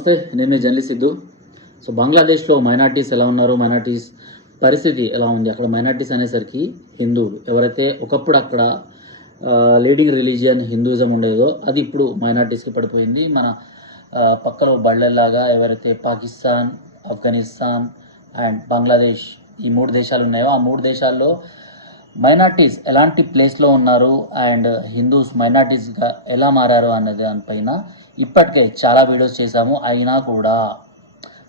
నమస్తే, నేను మీ journalist Siddhu. So బంగ్లాదేశ్లో మైనార్టీస్ ఎలా ఉన్నారు, మైనార్టీస్ పరిస్థితి ఎలా ఉంది? అక్కడ మైనార్టీస్ అనేసరికి హిందువులు ఎవరైతే ఒకప్పుడు అక్కడ లీడింగ్ రిలీజియన్ హిందూయిజం ఉండేదో అది ఇప్పుడు మైనార్టీస్కి పడిపోయింది. మన పక్కలో బళ్ళల్లాగా ఎవరైతే పాకిస్తాన్, ఆఫ్ఘనిస్తాన్ అండ్ బంగ్లాదేశ్ ఈ 3 దేశాలు ఉన్నాయో ఆ 3 దేశాల్లో మైనార్టీస్ ఎలాంటి ప్లేస్లో ఉన్నారు అండ్ హిందూస్ మైనార్టీస్గా ఎలా మారారు అనే దానిపైన ఇప్పటికే చాలా వీడియోస్ చేశాము. అయినా కూడా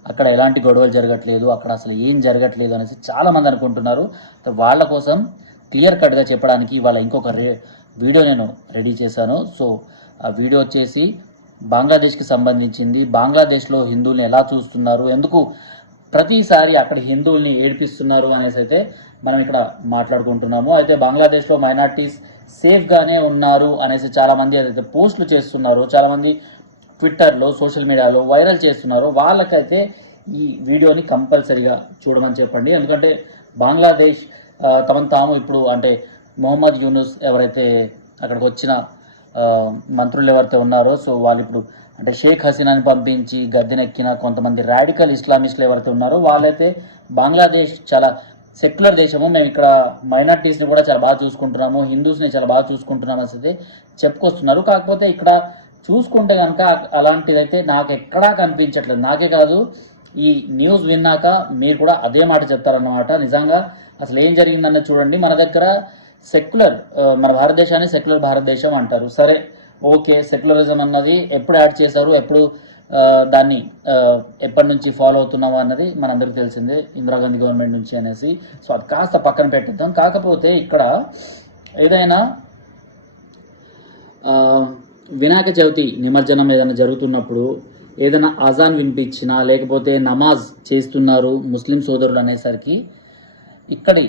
అక్కడ ఎలాంటి గొడవలు జరగట్లేదు, అక్కడ అసలు ఏం జరగట్లేదు అనేసి చాలామంది అనుకుంటున్నారు. వాళ్ళ కోసం క్లియర్ కట్గా చెప్పడానికి ఇవాళ ఇంకొక వీడియో నేను రెడీ చేశాను. సో ఆ వీడియో వచ్చేసి బంగ్లాదేశ్కి సంబంధించింది. బంగ్లాదేశ్లో హిందువుల్ని ఎలా చూస్తున్నారు, ఎందుకు ప్రతిసారి అక్కడ హిందువుల్ని ఏడిపిస్తున్నారు అనేసి అయితే మనం ఇక్కడ మాట్లాడుకుంటున్నాము. అయితే బంగ్లాదేశ్లో మైనార్టీస్ సేఫ్గానే ఉన్నారు అనేసి చాలామంది ఏదైతే పోస్టులు చేస్తున్నారో, చాలామంది ట్విట్టర్లో సోషల్ మీడియాలో వైరల్ చేస్తున్నారో వాళ్ళకైతే ఈ వీడియోని కంపల్సరీగా చూడమని చెప్పండి. ఎందుకంటే బంగ్లాదేశ్ తమను తాము ఇప్పుడు అంటే మొహమ్మద్ యూనుస్ ఎవరైతే అక్కడికి వచ్చిన మంత్రులు ఎవరైతే ఉన్నారో సో వాళ్ళు ఇప్పుడు అంటే షేక్ హసీనాని పంపించి గద్దెనెక్కిన కొంతమంది రాడికల్ ఇస్లామిస్టులు ఎవరైతే ఉన్నారో వాళ్ళైతే బంగ్లాదేశ్ చాలా సెక్యులర్ దేశము, మేము ఇక్కడ మైనార్టీస్ని కూడా చాలా బాగా చూసుకుంటున్నాము, హిందూస్ని చాలా బాగా చూసుకుంటున్నాము అని చెప్పుకొస్తున్నారు. కాకపోతే ఇక్కడ చూసుకుంటే కనుక అలాంటిదైతే నాకు ఎక్కడా కనిపించట్లేదు. నాకే కాదు, ఈ న్యూస్ విన్నాక మీరు కూడా అదే మాట చెప్తారన్నమాట. నిజంగా అసలు ఏం జరిగిందన్నది చూడండి. మన దగ్గర సెక్యులర్, మన భారతదేశాన్ని సెక్యులర్ భారతదేశం అంటారు. సరే ఓకే, సెక్యులరిజం అన్నది ఎప్పుడు యాడ్ చేశారు, ఎప్పుడు దాన్ని ఎప్పటి నుంచి ఫాలో అవుతున్నాము అన్నది మనందరికీ తెలిసిందే, ఇందిరాగాంధీ గవర్నమెంట్ నుంచి అనేసి. సో అది కాస్త పక్కన పెట్టిద్దాం. కాకపోతే ఇక్కడ ఏదైనా వినాయక చవితి నిమజ్జనం ఏదైనా జరుగుతున్నప్పుడు ఏదైనా అజాన్ వినిపించినా లేకపోతే నమాజ్ చేస్తున్నారు ముస్లిం సోదరులు అనేసరికి ఇక్కడి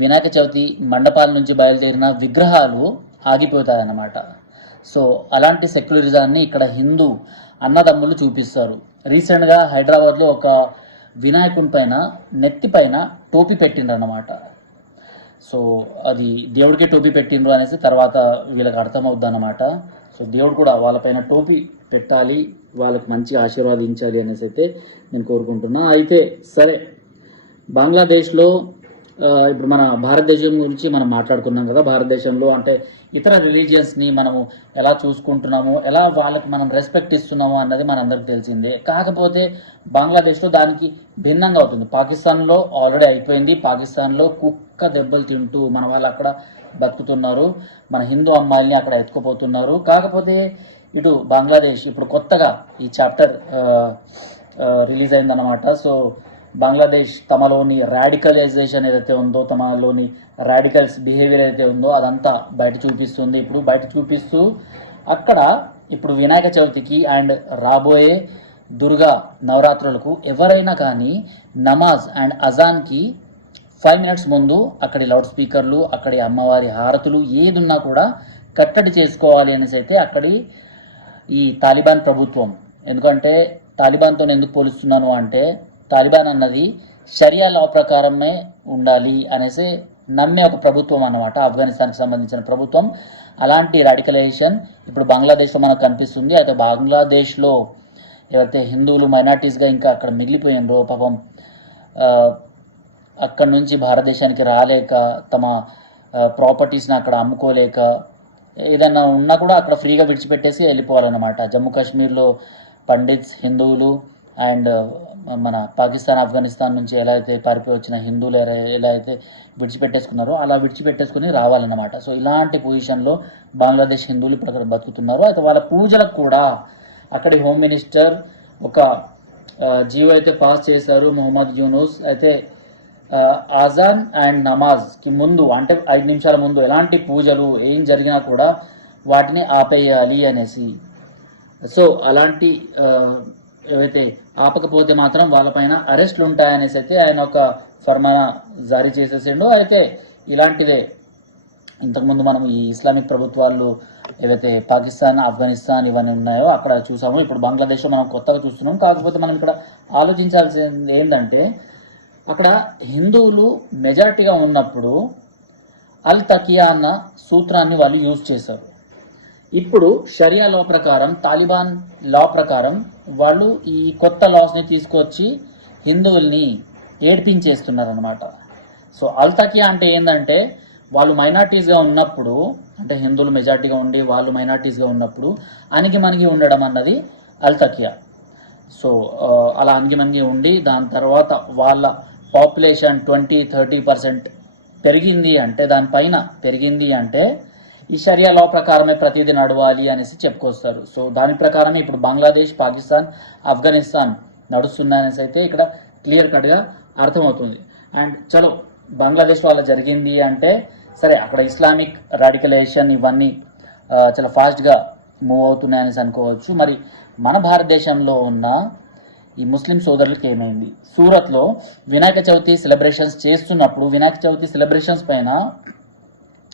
వినాయక చవితి మండపాల నుంచి బయలుదేరిన విగ్రహాలు ఆగిపోతాయన్నమాట. సో అలాంటి సెక్యులరిజాన్ని ఇక్కడ హిందూ అన్నదమ్ములు చూపిస్తారు. రీసెంట్గా హైదరాబాద్లో ఒక వినాయకుని పైన నెత్తిపైన టోపీ పెట్టిండ్రు అన్నమాట. సో అది దేవుడికి టోపీ పెట్టిండ్రు అనేసి తర్వాత వీళ్ళకి అర్థమవుద్ది అన్నమాట. సో దేవుడు కూడా వాళ్ళపైన టోపీ పెట్టాలి, వాళ్ళకి మంచి ఆశీర్వాదించాలి అనేసి అయితే నేను కోరుకుంటున్నా. అయితే సరే, బంగ్లాదేశ్లో ఇప్పుడు మన భారతదేశం గురించి మనం మాట్లాడుకున్నాం కదా. భారతదేశంలో అంటే ఇతర రిలీజియన్స్ని మనము ఎలా చూసుకుంటున్నాము, ఎలా వాళ్ళకి మనం రెస్పెక్ట్ ఇస్తున్నాము అన్నది మనందరికి తెలిసిందే. కాకపోతే బంగ్లాదేశ్లో దానికి భిన్నంగా అవుతుంది. పాకిస్తాన్లో ఆల్రెడీ అయిపోయింది. పాకిస్తాన్లో కుక్క దెబ్బలు తింటూ మన వాళ్ళు అక్కడ బతుకుతున్నారు, మన హిందూ అమ్మాయిల్ని అక్కడ ఎత్తుకుపోతున్నారు. కాకపోతే ఇటు బంగ్లాదేశ్ ఇప్పుడు కొత్తగా ఈ చాప్టర్ రిలీజ్ అయిందన్నమాట. సో బంగ్లాదేశ్ తమలోని రాడికలైజేషన్ ఏదైతే ఉందో, తమలోని రాడికల్స్ బిహేవియర్ ఏదైతే ఉందో అదంతా బయట చూపిస్తుంది. ఇప్పుడు బయట చూపిస్తూ అక్కడ ఇప్పుడు వినాయక చవితికి అండ్ రాబోయే దుర్గా నవరాత్రులకు ఎవరైనా కానీ నమాజ్ అండ్ అజాన్కి 5 minutes ముందు అక్కడి లౌడ్ స్పీకర్లు, అక్కడి అమ్మవారి హారతులు ఏది ఉన్నా కూడా కట్టడి చేసుకోవాలి అనేసి అయితే అక్కడి ఈ తాలిబాన్ ప్రభుత్వం, ఎందుకంటే తాలిబాన్తో ఎందుకు పోలుస్తున్నాను అంటే తాలిబాన్ అన్నది షరియా లా ప్రకారమే ఉండాలి అనేసి నమ్మే ఒక ప్రభుత్వం అన్నమాట, ఆఫ్ఘనిస్తాన్కి సంబంధించిన ప్రభుత్వం. అలాంటి రాడికలైజేషన్ ఇప్పుడు బంగ్లాదేశ్లో మనకు కనిపిస్తుంది. అయితే బంగ్లాదేశ్లో ఎవరైతే హిందువులు మైనార్టీస్గా ఇంకా అక్కడ మిగిలిపోయినరో పాపం అక్కడి నుంచి భారతదేశానికి రాలేక తమ ప్రాపర్టీస్ని అక్కడ అమ్ముకోలేక ఏదైనా ఉన్నా కూడా అక్కడ ఫ్రీగా విడిచిపెట్టేసి వెళ్ళిపోవాలన్నమాట. జమ్మూ కాశ్మీర్లో పండిట్స్, హిందువులు అండ్ మన పాకిస్తాన్, ఆఫ్ఘనిస్తాన్ నుంచి ఎలా అయితే పారిపోయి వచ్చిన హిందువులు ఎలా అయితే విడిచిపెట్టేసుకున్నారో అలా విడిచిపెట్టేసుకుని రావాలన్నమాట. సో ఇలాంటి పొజిషన్లో బంగ్లాదేశ్ హిందువులు ఇప్పుడు అక్కడ బతుకుతున్నారు. అయితే వాళ్ళ పూజలకు కూడా అక్కడి హోమ్ మినిస్టర్ ఒక జీవో అయితే పాస్ చేశారు, మొహమ్మద్ యూనుస్. అయితే అజాన్ అండ్ నమాజ్కి ముందు అంటే 5 నిమిషాల ముందు ఎలాంటి పూజలు ఏం జరిగినా కూడా వాటిని ఆపేయాలి అనేసి. సో అలాంటి ఏవైతే ఆపకపోతే మాత్రం వాళ్ళపైన అరెస్టులు ఉంటాయనేసి అయితే ఆయన ఒక ఫర్మానా జారీ చేసేసిండు. అయితే ఇలాంటిదే ఇంతకుముందు మనం ఈ ఇస్లామిక్ ప్రభుత్వాలు ఏవైతే పాకిస్తాన్, ఆఫ్ఘనిస్తాన్ ఇవన్నీ ఉన్నాయో అక్కడ చూసాము. ఇప్పుడు బంగ్లాదేశ్లో మనం కొత్తగా చూస్తున్నాం. కాకపోతే మనం ఇక్కడ ఆలోచించాల్సింది ఏంటంటే అక్కడ హిందువులు మెజారిటీగా ఉన్నప్పుడు అల్ తకియా అన్న సూత్రాన్ని వాళ్ళు యూజ్ చేశారు. ఇప్పుడు షరియా లా ప్రకారం, తాలిబాన్ లా ప్రకారం వాళ్ళు ఈ కొత్త లాస్ని తీసుకొచ్చి హిందువుల్ని ఏడ్పించేస్తున్నారనమాట. సో అల్తకియా అంటే ఏంటంటే వాళ్ళు మైనార్టీస్గా ఉన్నప్పుడు, అంటే హిందువులు మెజార్టీగా ఉండి వాళ్ళు మైనార్టీస్గా ఉన్నప్పుడు అణిగిమణిగి ఉండడం అన్నది అల్తకియా. సో అలా అణిగిమణిగి ఉండి దాని తర్వాత వాళ్ళ పాపులేషన్ 20-30% పెరిగింది అంటే, దానిపైన పెరిగింది అంటే ఈ షరియా లా ప్రకారమే ప్రతిదీ నడవాలి అనేసి చెప్పుకొస్తారు. సో దాని ప్రకారమే ఇప్పుడు బంగ్లాదేశ్, పాకిస్తాన్, ఆఫ్ఘనిస్తాన్ నడుస్తున్నాయనేసి అయితే ఇక్కడ క్లియర్ కట్గా అర్థమవుతుంది. అండ్ చలో బంగ్లాదేశ్లో అలా జరిగింది అంటే సరే, అక్కడ ఇస్లామిక్ రాడికలైజేషన్ ఇవన్నీ చాలా ఫాస్ట్గా మూవ్ అవుతున్నాయనేసి అనుకోవచ్చు. మరి మన భారతదేశంలో ఉన్న ఈ ముస్లిం సోదరులకు ఏమైంది? సూరత్లో వినాయక చవితి సెలబ్రేషన్స్ చేస్తున్నప్పుడు, వినాయక చవితి సెలబ్రేషన్స్ పైన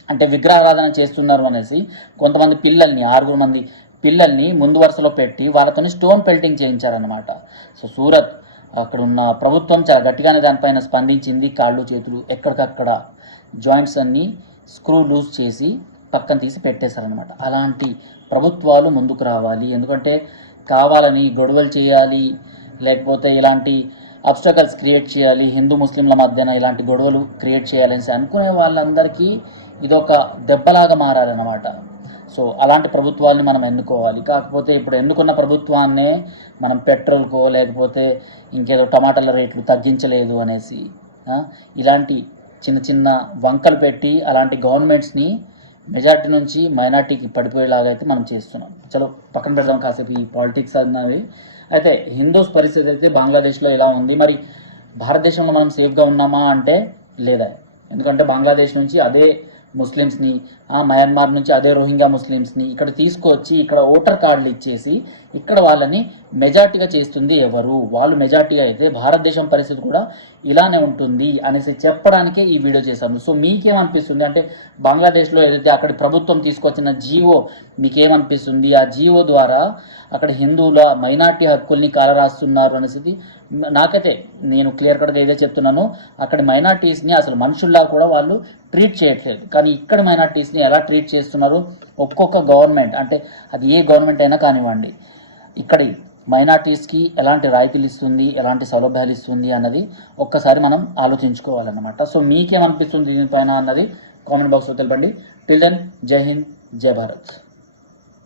అంటే విగ్రహారాధన చేస్తున్నారు అనేసి కొంతమంది పిల్లల్ని, 6 మంది పిల్లల్ని ముందు వరుసలో పెట్టి వాళ్ళతో స్టోన్ పెల్టింగ్ చేయించారనమాట. సో సూరత్ అక్కడ ఉన్న ప్రభుత్వం చాలా గట్టిగానే దానిపైన స్పందించింది. కాళ్ళు చేతులు ఎక్కడికక్కడ జాయింట్స్ అన్నీ స్క్రూ లూజ్ చేసి పక్కన తీసి పెట్టేశారనమాట. అలాంటి ప్రభుత్వాలు ముందుకు రావాలి. ఎందుకంటే కావాలని గొడవలు చేయాలి, లేకపోతే ఇలాంటి అబ్స్టకల్స్ క్రియేట్ చేయాలి, హిందూ ముస్లింల మధ్యన ఇలాంటి గొడవలు క్రియేట్ చేయాలనేసి అనుకునే వాళ్ళందరికీ ఇదొక దెబ్బలాగా మారాలన్నమాట. సో అలాంటి ప్రభుత్వాలని మనం ఎన్నుకోవాలి. కాకపోతే ఇప్పుడు ఎన్నుకున్న ప్రభుత్వాన్నే మనం పెట్రోల్కో లేకపోతే ఇంకేదో టమాటాల రేట్లు తగ్గించలేదు అనేసి ఇలాంటి చిన్న చిన్న వంకలు పెట్టి అలాంటి గవర్నమెంట్స్ని మెజార్టీ నుంచి మైనార్టీకి పడిపోయేలాగా అయితే మనం చేస్తున్నాం. చలో పక్కన పెడదాం కాసేపు ఈ పాలిటిక్స్ అన్నవి. అయితే హిందూస్ పరిస్థితి అయితే బంగ్లాదేశ్లో ఎలా ఉంది? మరి భారతదేశంలో మనం సేఫ్గా ఉన్నామా అంటే లేదా. ఎందుకంటే బంగ్లాదేశ్ నుంచి అదే ముస్లిమ్స్ని, మయన్మార్ నుంచి అదే రోహింగ్యా ముస్లిమ్స్ని ఇక్కడ తీసుకొచ్చి ఇక్కడ ఓటర్ కార్డులు ఇచ్చేసి ఇక్కడ వాళ్ళని మెజార్టీగా చేస్తుంది ఎవరు? వాళ్ళు మెజార్టీగా అయితే భారతదేశం పరిస్థితి కూడా ఇలానే ఉంటుంది అనేసి చెప్పడానికే ఈ వీడియో చేశాము. సో మీకేమనిపిస్తుంది అంటే బంగ్లాదేశ్లో ఏదైతే అక్కడి ప్రభుత్వం తీసుకొచ్చిన జీవో మీకేమనిపిస్తుంది? ఆ జీవో ద్వారా అక్కడ హిందువుల మైనార్టీ హక్కుల్ని కాలరాస్తున్నారు అనేసి నాకైతే, నేను క్లియర్ కట్గా ఏదో చెప్తున్నానో అక్కడ మైనార్టీస్ని అసలు మనుషుల్లా కూడా వాళ్ళు ట్రీట్ చేయట్లేదు. కానీ ఇక్కడ మైనార్టీస్ని ఎలా ట్రీట్ చేస్తున్నారు? ఒక్కొక్క గవర్నమెంట్, అంటే అది ఏ గవర్నమెంట్ అయినా కానివ్వండి, ఇక్కడి మైనార్టీస్కి ఎలాంటి రాయితీలు ఇస్తుంది, ఎలాంటి సౌలభ్యాలు ఇస్తుంది అన్నది ఒక్కసారి మనం ఆలోచించుకోవాలన్నమాట. సో మీకేమనిపిస్తుంది దీనిపైన అన్నది కామెంట్ బాక్స్లో తెలపండి. టిల్ దెన్, జై హింద్, జై భారత్.